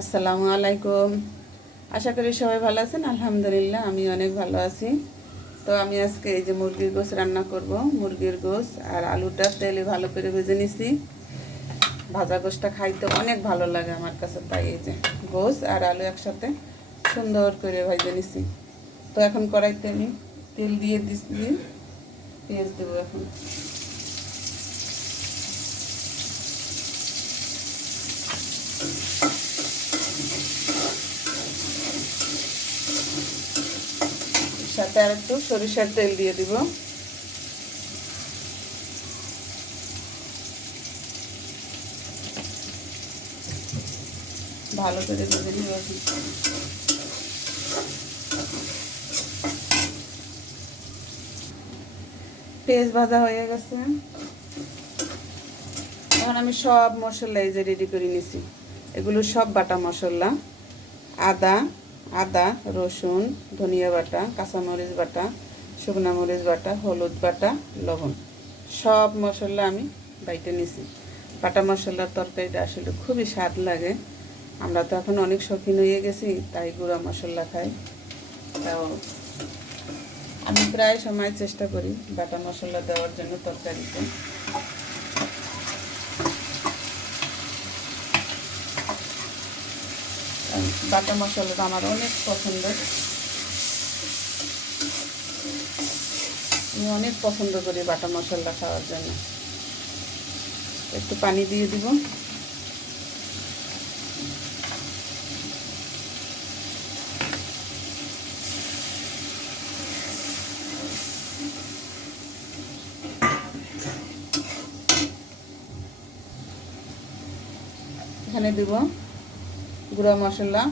আসসালামু আলাইকুম। আশা করি সবাই ভালো আছেন। আলহামদুলিল্লাহ আমি অনেক ভালো আছি। তো আমি আজকে এই যে মুরগির গোশ রান্না করব। মুরগির গোশ আর আলুটা তেলে ভালো করে ভেজে নিছি। ভাজা গোশটা খাইতে অনেক ভালো লাগে আমার কাছে, তাই এই যে গোশ আর আলু একসাথে সুন্দর করে ভেজে নিছি। তো এখন কড়াইতে আমি তেল দিয়ে পেঁয়াজ দেবো এখন। সাথে আর একটু সরিষার তেল দিয়ে দিব। ভালো করে ভেজে নিব। পেঁয়াজ ভাজা হয়ে গেছে। এখন আমি সব মশলা এই যে রেডি করে নিছি। এগুলো সব বাটা মশলা। আদা আদা রসুন, ধনিয়া বাটা, কাঁচামরিচ বাটা, শুকনো মরিচ বাটা, হলুদ বাটা, লবণ, সব মশলা আমি বাইটে নিছি। বাটা মশলার তরকারিটা আসলে খুবই স্বাদ লাগে। আমরা তো এখন অনেক শৌখিন হয়ে গেছি, তাই গুঁড়া মশলা খাই। তাও আমি প্রায় সময় চেষ্টা করি বাটা মশলা দেওয়ার জন্য তরকারিতে। বাটা মশলাটা আমার অনেক পছন্দের। আমি অনেক পছন্দ করি বাটা মশলা খাওয়ার জন্য। একটু পানি দিয়ে দিব। এখানে দিব গুঁড়া মশলা,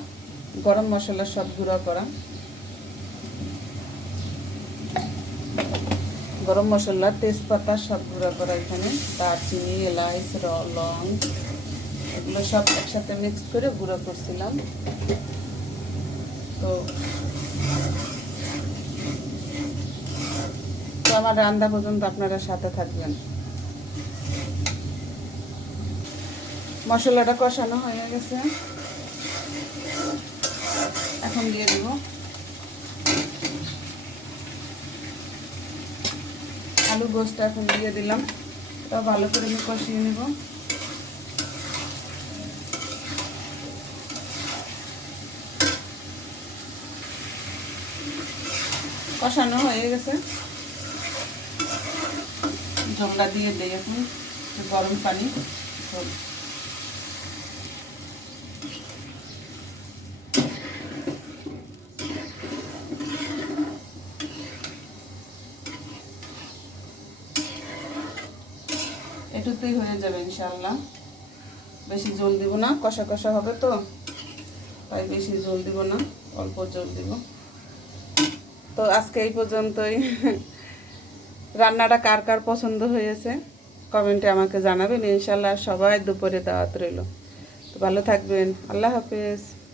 গরম মশলা সব গুঁড়া করা, গরম মশলা, তেজপাতা সব গুঁড়া করা। এখানে দারচিনি, এলাচ, লং এগুলো সব একসাথে মিক্স করে গুঁড়ো করছিলাম। তো আমার রান্না পর্যন্ত আপনারা সাথে থাকবেন। মশলাটা কষানো হয়ে গেছে, এখন দিয়ে দিব আলু গোশটা। এখন দিয়ে দিলাম। তো ভালো করে আমি কষিয়ে নেব। কষানো হয়ে গেছে, জলটা দিয়ে দিই এখন। গরম পানি ঝোল। এটুকুই হয়ে যাবে ইনশাআল্লাহ। বেশি জল দিব না, কষা কষা হবে তো, তাই বেশি জল দিব না, অল্প জল দিব। তো আজকে এই পর্যন্তই। রান্নাটা কার কার পছন্দ হয়েছে কমেন্টে আমাকে জানাবেন। ইনশাআল্লাহ সবাই দুপুরে দাওয়াত রইল। তো ভালো থাকবেন। আল্লাহ হাফেজ।